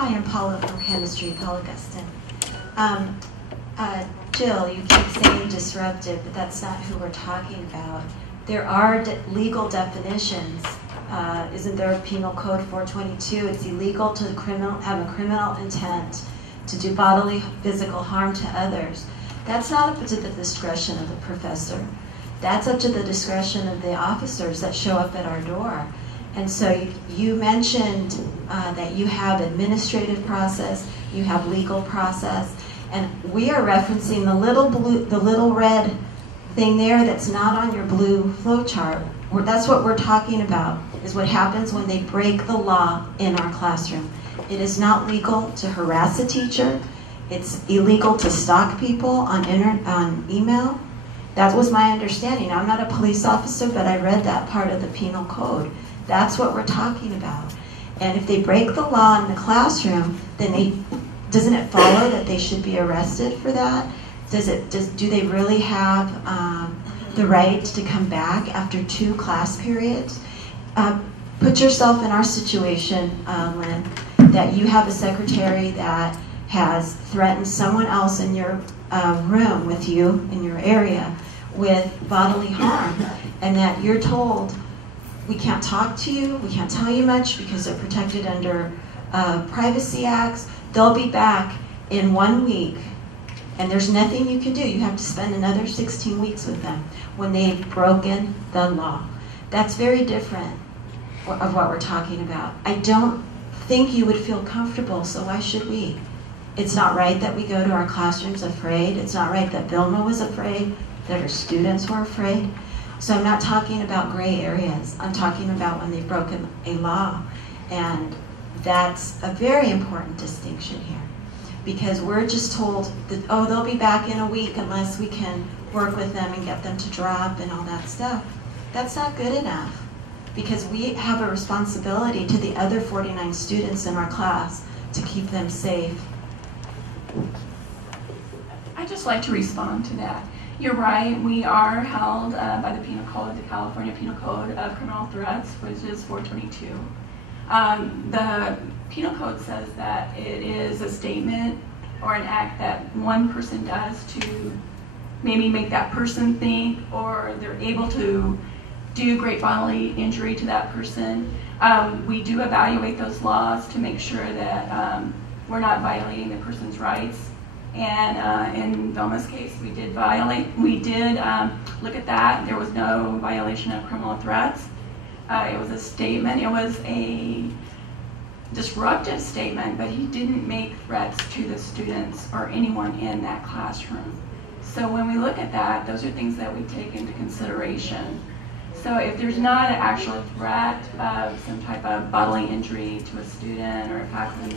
Hi, I'm Paula from Chemistry, Paula Gustin. Jill, you keep saying disruptive, but that's not who we're talking about. There are legal definitions. Isn't there a Penal Code 422? It's illegal to have a criminal intent to do bodily physical harm to others. That's not up to the discretion of the professor. That's up to the discretion of the officers that show up at our door. And so you mentioned that you have administrative process, you have legal process, and we are referencing the little red thing there that's not on your blue flow chart. That's what we're talking about, is what happens when they break the law in our classroom. It is not legal to harass a teacher. It's illegal to stalk people on email. That was my understanding. I'm not a police officer, but I read that part of the penal code. That's what we're talking about. And if they break the law in the classroom, then doesn't it follow that they should be arrested for that? Do they really have the right to come back after 2 class periods? Put yourself in our situation, Lynn, that you have a secretary that has threatened someone else in your room with you, in your area, with bodily harm, and that you're told, we can't talk to you, we can't tell you much because they're protected under privacy acts. They'll be back in 1 week, and there's nothing you can do. You have to spend another 16 weeks with them when they've broken the law. That's very different of what we're talking about. I don't think you would feel comfortable, so why should we? It's not right that we go to our classrooms afraid. It's not right that Vilma was afraid, that her students were afraid. So I'm not talking about gray areas. I'm talking about when they've broken a law. And that's a very important distinction here. Because we're just told that, oh, they'll be back in a week unless we can work with them and get them to drop and all that stuff. That's not good enough. Because we have a responsibility to the other 49 students in our class to keep them safe. I'd just like to respond to that. You're right, we are held by the Penal Code, the California Penal Code of Criminal Threats, which is 422. The Penal Code says that it is a statement or an act that one person does to maybe make that person think, or they're able to do great bodily injury to that person. We do evaluate those laws to make sure that we're not violating the person's rights. And in Velma's case, we did look at that. There was no violation of criminal threats. It was a statement. It was a disruptive statement, but he didn't make threats to the students or anyone in that classroom. So when we look at that, those are things that we take into consideration. So if there's not an actual threat of some type of bodily injury to a student or a faculty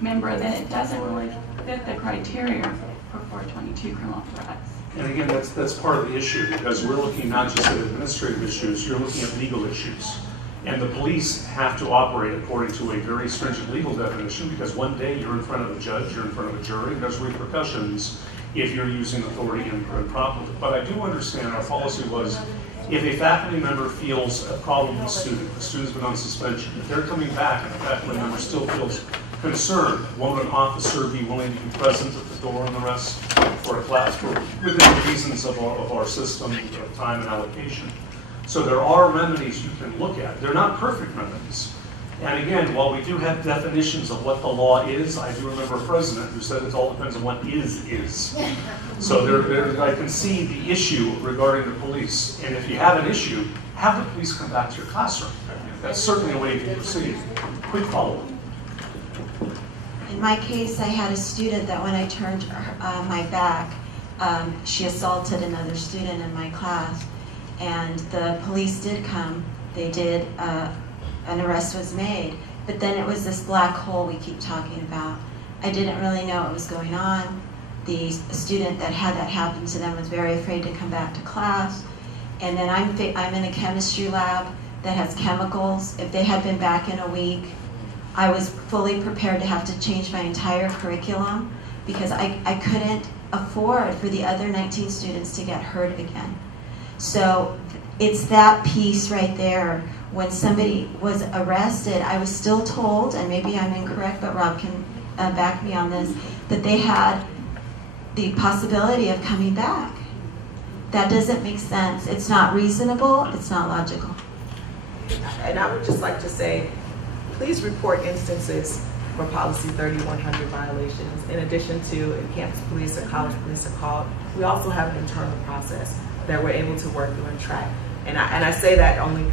member, then it doesn't really fit the criteria for 422 criminal threats. And again, that's part of the issue, because we're looking not just at administrative issues, you're looking at legal issues. And the police have to operate according to a very stringent legal definition, because one day you're in front of a judge, you're in front of a jury, and there's repercussions if you're using authority improperly. But I do understand our policy was, if a faculty member feels a problem with the student's been on suspension, if they're coming back and the faculty member still feels concerned, won't an officer be willing to be present at the door and the rest for a class within the reasons of our system of time and allocation? So there are remedies you can look at. They're not perfect remedies. And again, while we do have definitions of what the law is, I do remember a president who said it all depends on what is. So I can see the issue regarding the police. And if you have an issue, have the police come back to your classroom. That's certainly a way to proceed. Quick follow-up. In my case, I had a student that when I turned my back, she assaulted another student in my class. And the police did come. They did. An arrest was made, but then it was this black hole we keep talking about. I didn't really know what was going on. The student that had that happen to them was very afraid to come back to class. And then I'm in a chemistry lab that has chemicals. If they had been back in a week, I was fully prepared to have to change my entire curriculum because I couldn't afford for the other 19 students to get hurt again. So it's that piece right there when somebody was arrested, I was still told, and maybe I'm incorrect, but Rob can back me on this, that they had the possibility of coming back. That doesn't make sense. It's not reasonable. It's not logical. And I would just like to say, please report instances for policy 3100 violations. In addition to campus police or college police are called, we also have an internal process that we're able to work through and track. And I say that only,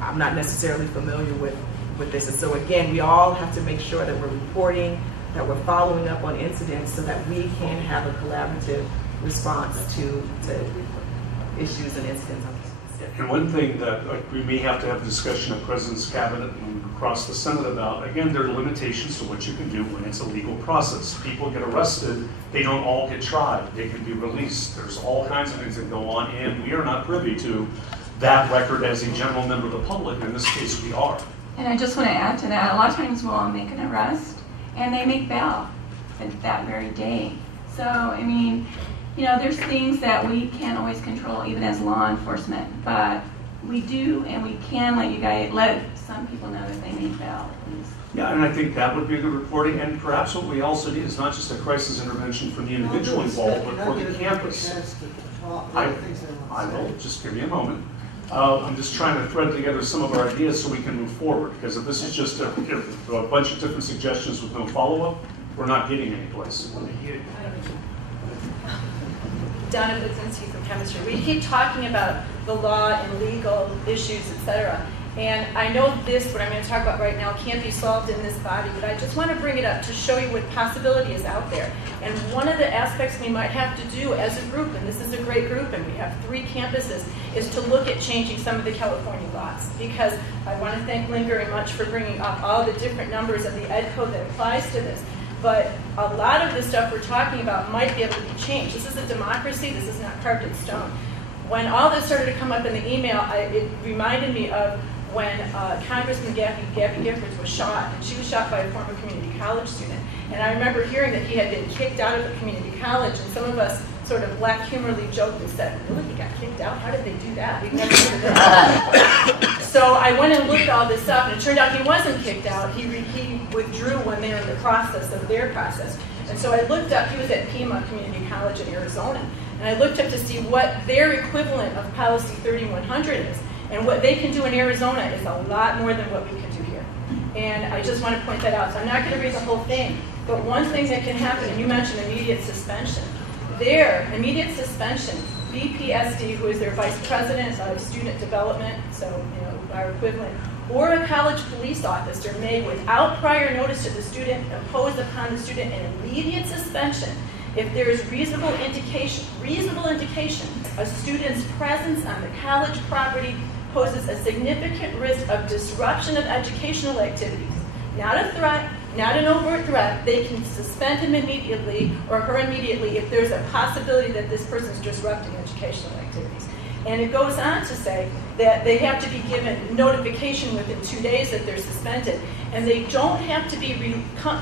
I'm not necessarily familiar with this. And so again, we all have to make sure that we're reporting, that we're following up on incidents so that we can have a collaborative response to issues and incidents. And one thing that we may have to have a discussion of President's Cabinet and across the Senate about, again, there are limitations to what you can do when it's a legal process. People get arrested, they don't all get tried, they can be released. There's all kinds of things that go on, and we are not privy to that record as a general member of the public. In this case, we are. And I just want to add to that, a lot of times we'll make an arrest and they make bail that very day. So, I mean, you know, there's things that we can't always control even as law enforcement, but we do and we can let some people know that they make bail at least. Yeah, and I think that would be good reporting, and perhaps what we also need is not just a crisis intervention for the individual involved, but for the campus. I will, just give me a moment. I'm just trying to thread together some of our ideas so we can move forward, because if this is just a bunch of different suggestions with no follow-up, we're not getting anyplace. Donna Budzinski from chemistry. We keep talking about the law and legal issues, etc. And I know this, what I'm going to talk about right now, can't be solved in this body, but I just want to bring it up to show you what possibility is out there. And one of the aspects we might have to do as a group, and this is a great group, and we have 3 campuses, is to look at changing some of the California laws. Because I want to thank Lynn very much for bringing up all the different numbers of the ed code that applies to this. But a lot of the stuff we're talking about might be able to be changed. This is a democracy. This is not carved in stone. When all this started to come up in the email, it reminded me of when Congressman Gabby Giffords was shot, and she was shot by a former community college student. And I remember hearing that he had been kicked out of a community college, and some of us sort of black humorly joked and said, really, he got kicked out? How did they do that? We've never heard of that. So I went and looked all this up, and it turned out he wasn't kicked out. He withdrew when they were in the process of their process. And so I looked up, he was at Pima Community College in Arizona, and I looked up to see what their equivalent of Policy 3100 is. And what they can do in Arizona is a lot more than what we can do here. And I just want to point that out. So I'm not going to read the whole thing, but one thing that can happen, and you mentioned immediate suspension. Their immediate suspension, BPSD, who is their vice president of student development, so our equivalent, or a college police officer may, without prior notice to the student, impose upon the student an immediate suspension if there is reasonable indication a student's presence on the college property poses a significant risk of disruption of educational activities. Not a threat, not an overt threat. They can suspend him immediately or her immediately if there's a possibility that this person is disrupting educational activities. And it goes on to say that they have to be given notification within 2 days that they're suspended. And they don't have to be,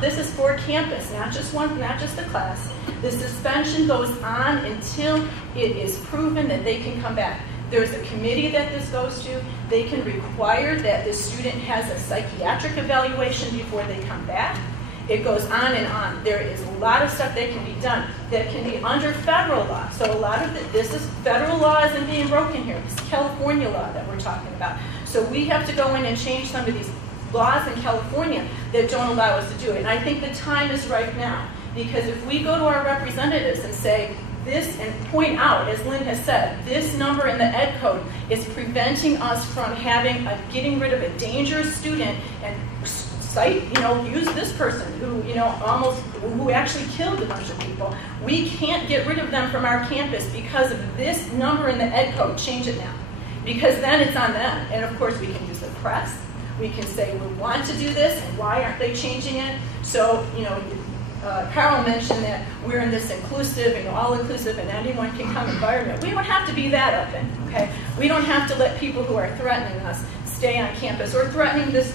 this is for campus, not just the class. The suspension goes on until it is proven that they can come back. There's a committee that this goes to. They can require that the student has a psychiatric evaluation before they come back. It goes on and on. There is a lot of stuff that can be done that can be under federal law. So a lot of this is federal law isn't being broken here. This is California law that we're talking about. So we have to go in and change some of these laws in California that don't allow us to do it. And I think the time is right now, because if we go to our representatives and say this and point out, as Lynn has said, this number in the ed code is preventing us from getting rid of a dangerous student and use this person who actually killed a bunch of people. We can't get rid of them from our campus because of this number in the ed code. Change it now, because then it's on them. And of course, we can use the press. We can say we want to do this, and why aren't they changing it? So Carol mentioned that we're in this inclusive and all-inclusive and anyone can come environment. We don't have to be that open, okay? We don't have to let people who are threatening us stay on campus or threatening this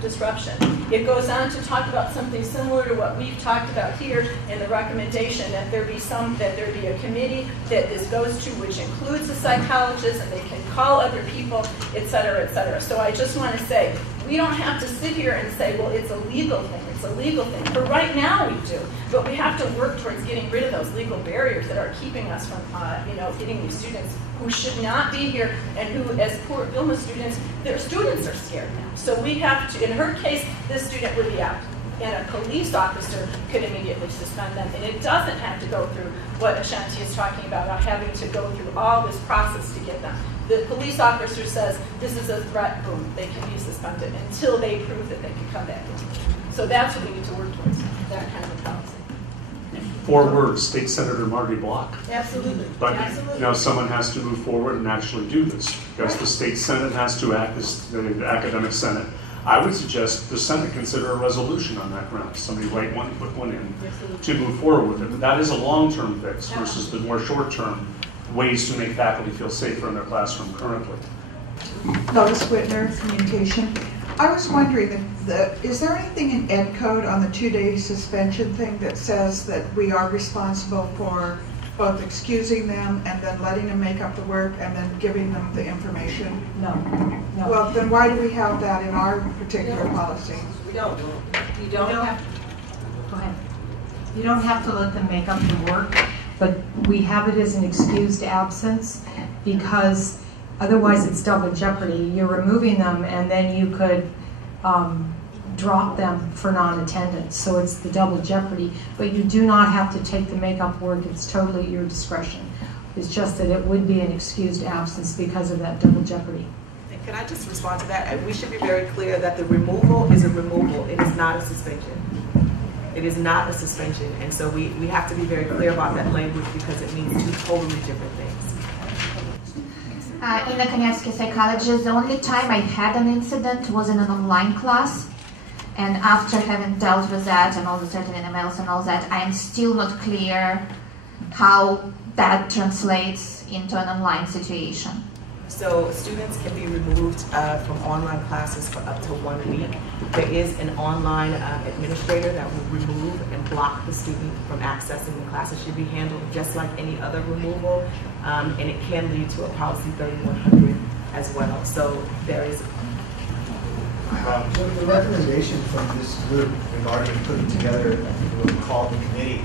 disruption. It goes on to talk about something similar to what we've talked about here in the recommendation, that there be a committee that this goes to, which includes a psychologist, and they can call other people, et cetera, et cetera. So I just want to say, we don't have to sit here and say, well, it's a legal thing, it's a legal thing. For right now we do, but we have to work towards getting rid of those legal barriers that are keeping us from getting these students who should not be here, and who, as poor Vilma students, their students are scared now. So we have to, in her case, this student would be out, and a police officer could immediately suspend them, and it doesn't have to go through what Ashanti is talking about having to go through all this process to get them. The police officer says, this is a threat, boom, they can be suspended until they prove that they can come back in. So that's what we need to work towards, that kind of a policy. 4 words, State Senator Marty Block. Absolutely. But Absolutely. now someone has to move forward and actually do this, because the state Senate has to act as the academic Senate. I would suggest the Senate consider a resolution on that ground. Somebody write one, put one in to move forward with it. But that is a long-term fix versus the more short-term ways to make faculty feel safer in their classroom currently. Lotus Whitner, Communication. I was wondering, is there anything in Ed Code on the 2-day suspension thing that says that we are responsible for both excusing them and then letting them make up the work and then giving them the information? No, no. Well, then why do we have that in our particular policy? We don't. You don't have to. Go ahead. You don't have to let them make up the work, but we have it as an excused absence because otherwise it's double jeopardy. You're removing them and then you could drop them for non-attendance. So it's the double jeopardy. But you do not have to take the makeup work. It's totally at your discretion. It's just that it would be an excused absence because of that double jeopardy. Can I just respond to that? And we should be very clear that the removal is a removal. It is not a suspension. It is not a suspension. And so we have to be very clear about that language because it means 2 totally different things. In the Kanievsky psychologist, the only time I had an incident was in an online class. And after having dealt with that and all the certain emails and all that, I am still not clear how that translates into an online situation. So students can be removed from online classes for up to 1 week. There is an online administrator that will remove and block the student from accessing the class. It should be handled just like any other removal, and it can lead to a policy 3100 as well. So there is. So the recommendation from this group regarding putting together, I think what we call the committee,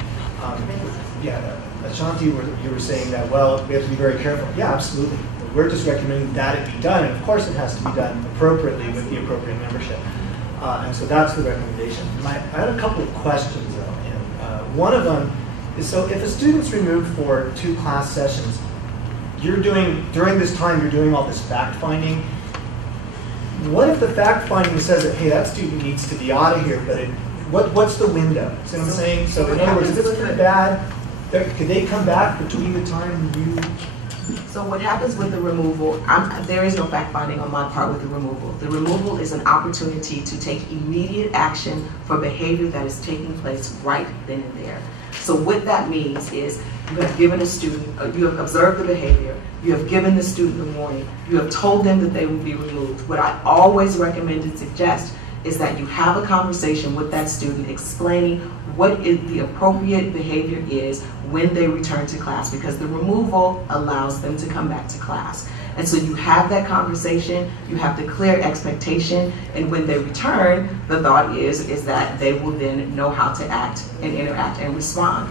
Ashanti, you were saying that, well, we have to be very careful. Yeah, absolutely. We're just recommending that it be done, and of course it has to be done appropriately with the appropriate membership. And so that's the recommendation. I had a couple of questions, though. And one of them is, so if a student's removed for 2 class sessions, during this time, you're doing all this fact-finding. What if the fact-finding says that, hey, that student needs to be out of here, but what's the window? See what I'm saying? So in other words, if it's pretty bad, could they come back between the time you... So what happens with the removal, there is no fact-finding on my part with the removal. The removal is an opportunity to take immediate action for behavior that is taking place right then and there. So what that means is you have given a student, you have observed the behavior, you have given the student the warning, you have told them that they will be removed. What I always recommend and suggest is that you have a conversation with that student explaining what the appropriate behavior is when they return to class, because the removal allows them to come back to class. And so you have that conversation, you have the clear expectation, and when they return, the thought is that they will then know how to act and interact and respond,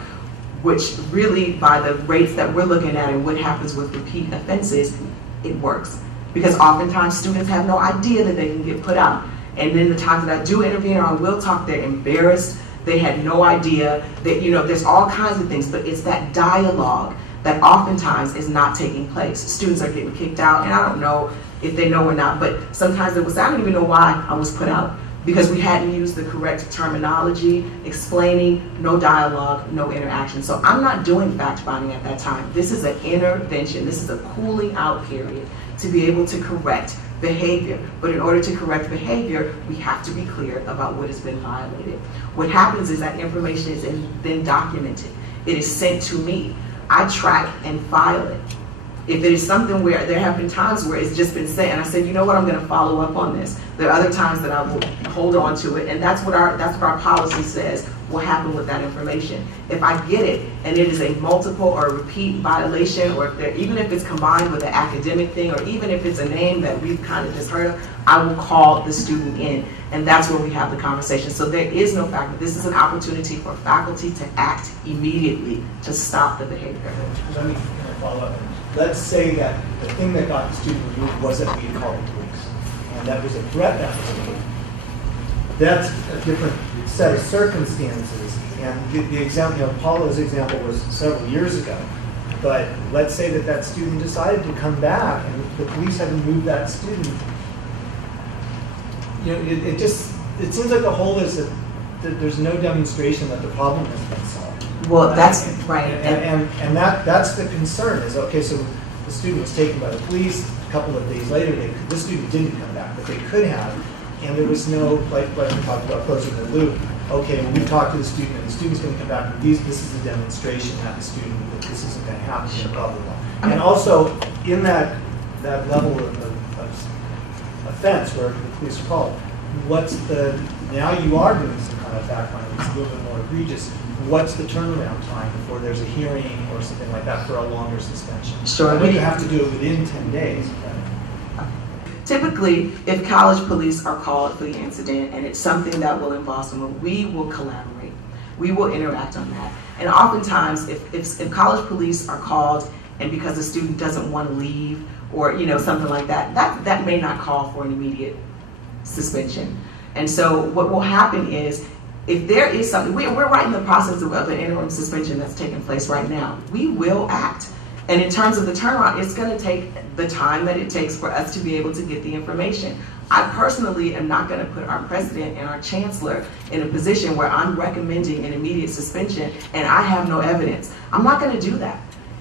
which really, by the rates that we're looking at and what happens with repeat offenses, it works. Because oftentimes students have no idea that they can get put out. And then the times that I do intervene or I will talk, they're embarrassed, they had no idea, that, there's all kinds of things, but it's that dialogue that oftentimes is not taking place. Students are getting kicked out, and I don't know if they know or not, but sometimes they will say, I don't even know why I was put out, because we hadn't used the correct terminology, explaining, no dialogue, no interaction. So I'm not doing fact-finding at that time. This is an intervention. This is a cooling out period to be able to correct behavior. But in order to correct behavior, we have to be clear about what has been violated. What happens is that information is then documented. It is sent to me. I track and file it. If it is something where there have been times where it's just been said, and I said, you know what, I'm going to follow up on this. There are other times that I will hold on to it, and that's what our policy says will happen with that information. If I get it and it is a multiple or repeat violation, or even if it's combined with an academic thing, or even if it's a name that we've kind of just heard of, I will call the student in, and that's where we have the conversation. So there is no fact, this is an opportunity for faculty to act immediately to stop the behavior. Let me follow up. Let's say that the thing that got the student removed was that we had called the police, and that was a threat that was made. That's a different set of circumstances. And the example, Paula's example was several years ago. But let's say that that student decided to come back, and the police had removed that student. It seems like the whole is that there's no demonstration that the problem has been solved. Well, that's right. And that's the concern is, okay, so the student was taken by the police. A couple of days later, the student didn't come back, but they could have. And there was no, like we talked about closing the loop. Okay, well, we talked to the student, and the student's going to come back, and this is a demonstration that the student, that this isn't going to happen, blah, blah, blah. And also, in that level of offense where the police are called, now you are doing some kind of fact-finding, it's a little bit more egregious. What's the turnaround time before there's a hearing or something like that for a longer suspension? Sure. I know you have to do it within 10 days. Typically, if college police are called for the incident and it's something that will involve someone, we will collaborate. We will interact on that. And oftentimes, if college police are called and because the student doesn't want to leave or something like that, that may not call for an immediate suspension. And so what will happen is, if there is something, we're right in the process of an interim suspension that's taking place right now. We will act. And in terms of the turnaround, it's going to take the time that it takes for us to be able to get the information. I personally am not going to put our president and our chancellor in a position where I'm recommending an immediate suspension and I have no evidence. I'm not going to do that.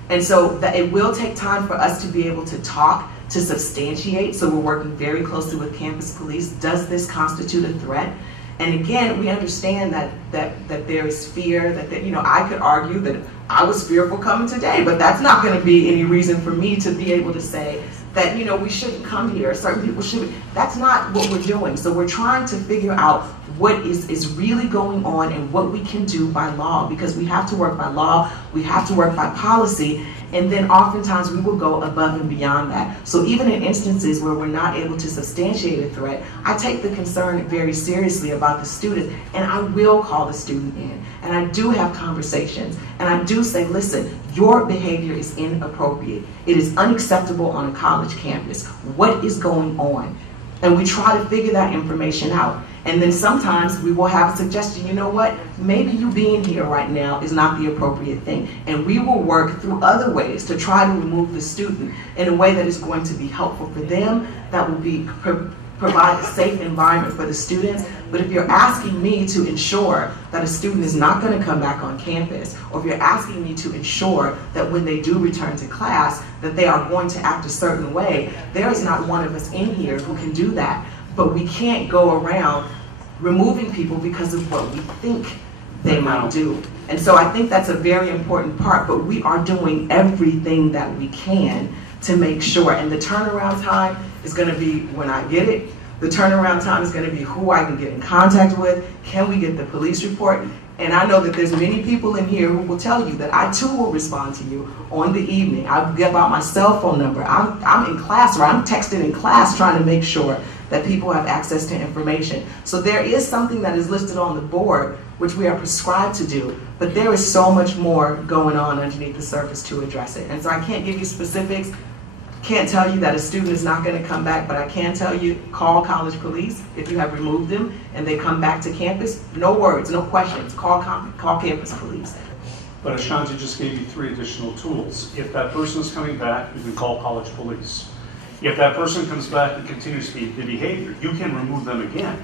And so it will take time for us to be able to talk, to substantiate. So we're working very closely with campus police. Does this constitute a threat? And again, we understand that there is fear, that I could argue that I was fearful coming today, but that's not going to be any reason for me to be able to say that, we shouldn't come here, certain people shouldn't. That's not what we're doing. So we're trying to figure out what is really going on and what we can do by law, because we have to work by law, we have to work by policy, and then oftentimes we will go above and beyond that. So even in instances where we're not able to substantiate a threat, I take the concern very seriously about the student, and I will call the student in. And I do have conversations, and I do say, listen, your behavior is inappropriate. It is unacceptable on a college campus. What is going on? And we try to figure that information out. And then sometimes we will have a suggestion, you know what, maybe you being here right now is not the appropriate thing. And we will work through other ways to try to remove the student in a way that is going to be helpful for them, that will provide a safe environment for the students. But if you're asking me to ensure that a student is not going to come back on campus, or if you're asking me to ensure that when they do return to class, that they are going to act a certain way, there is not one of us in here who can do that. But we can't go around removing people because of what we think they might do. And so I think that's a very important part, but we are doing everything that we can to make sure. And the turnaround time is going to be when I get it. The turnaround time is going to be who I can get in contact with. Can we get the police report? And I know that there's many people in here who will tell you that I too will respond to you on the evening. I'll give out my cell phone number. I'm in class, or I'm texting in class trying to make sure that people have access to information. So there is something that is listed on the board, which we are prescribed to do, but there is so much more going on underneath the surface to address it. And so I can't give you specifics, can't tell you that a student is not going to come back, but I can tell you, call college police if you have removed them and they come back to campus. No words, no questions, call campus police. But Ashanti just gave you 3 additional tools. If that person is coming back, you can call college police. If that person comes back and continues the behavior, you can remove them again.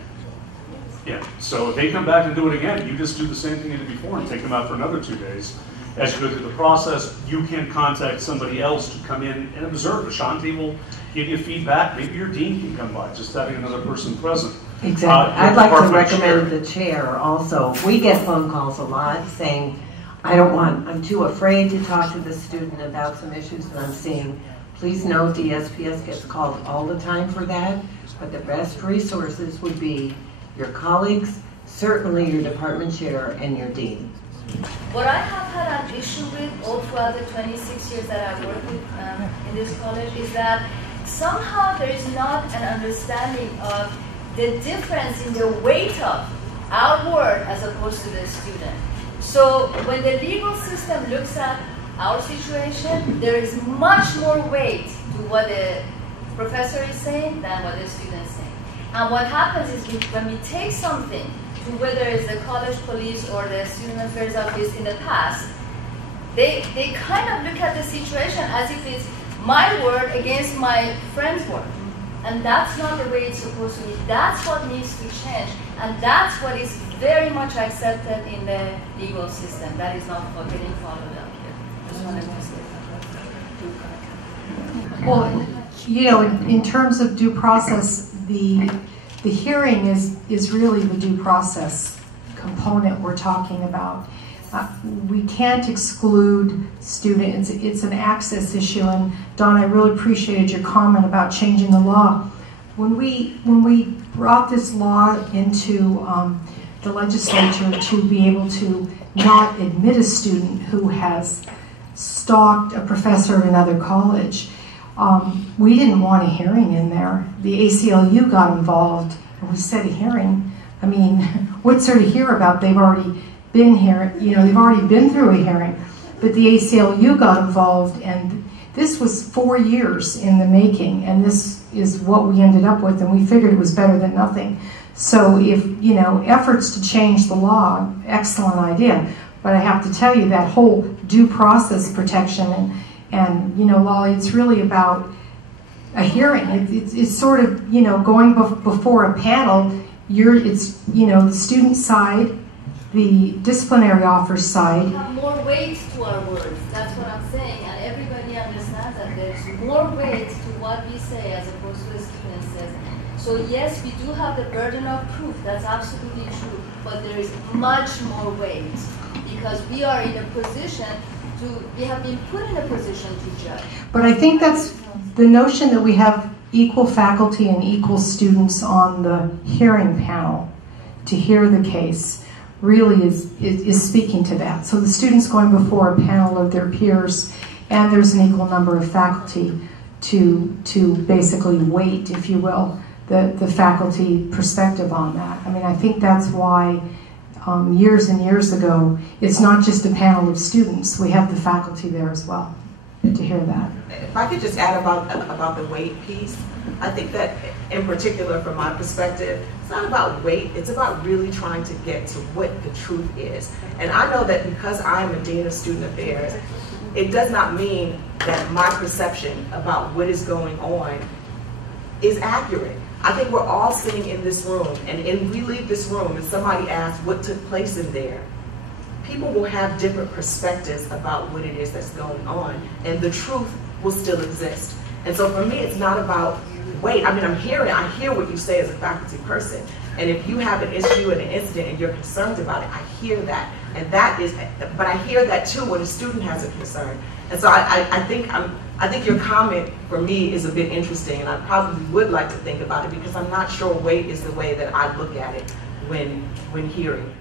Yeah. So if they come back and do it again, you just do the same thing you did before and take them out for another 2 days. As you go through the process, you can contact somebody else to come in and observe. Ashanti will give you feedback. Maybe your dean can come by, just having another person present. Exactly. I'd like to recommend the chair also. We get phone calls a lot saying, I'm too afraid to talk to the student about some issues that I'm seeing. Please note the SPS gets called all the time for that, but the best resources would be your colleagues, certainly your department chair and your dean. What I have had an issue with all throughout the 26 years that I've worked with, in this college is that somehow there is not an understanding of the difference in the weight of our word as opposed to the student. So when the legal system looks at our situation, there is much more weight to what the professor is saying than what the student is saying. And what happens is when we take something to whether it's the college police or the student affairs office in the past, they kind of look at the situation as if it's my word against my friend's word. And that's not the way it's supposed to be. That's what needs to change. And that's what is very much accepted in the legal system. That is not getting followed up here. Just wanted to say that. Well, you know, in terms of due process, the hearing is really the due process component we're talking about. We can't exclude students. It's an access issue, and Dawn, I really appreciated your comment about changing the law. When we brought this law into the legislature to be able to not admit a student who has stalked a professor at another college, we didn't want a hearing in there. The ACLU got involved, and we set a hearing. I mean, what's there to hear about? They've already been here, you know, they've already been through a hearing, but the ACLU got involved, and this was 4 years in the making, and this is what we ended up with, and we figured it was better than nothing. So if, you know, efforts to change the law, excellent idea, but I have to tell you that whole due process protection and you know, Lolly, it's really about a hearing. It's sort of, you know, going before a panel, it's, you know, the student side, the disciplinary officer's side. We have more weight to our words. That's what I'm saying, and everybody understands that there's more weight to what we say as opposed to the student says. So yes, we do have the burden of proof. That's absolutely true, but there is much more weight because we are in a position we have been put in a position to judge. But I think that's the notion that we have equal faculty and equal students on the hearing panel to hear the case really is speaking to that. So the students going before a panel of their peers, and there's an equal number of faculty to basically weight, if you will, the faculty perspective on that. I mean, I think that's why years and years ago, it's not just a panel of students. We have the faculty there as well to hear that. If I could just add about the weight piece, I think that in particular from my perspective, it's not about weight, it's about really trying to get to what the truth is. And I know that because I am a Dean of Student Affairs, it does not mean that my perception about what is going on is accurate. I think we're all sitting in this room, and we leave this room and somebody asks what took place in there. People will have different perspectives about what it is that's going on, and the truth will still exist. And so for me, it's not about weight. I mean, I hear what you say as a faculty person, and if you have an issue and an incident and you're concerned about it, I hear that. And that is, but I hear that too when a student has a concern. And so I think your comment for me is a bit interesting, and I probably would like to think about it because I'm not sure weight is the way that I look at it when hearing.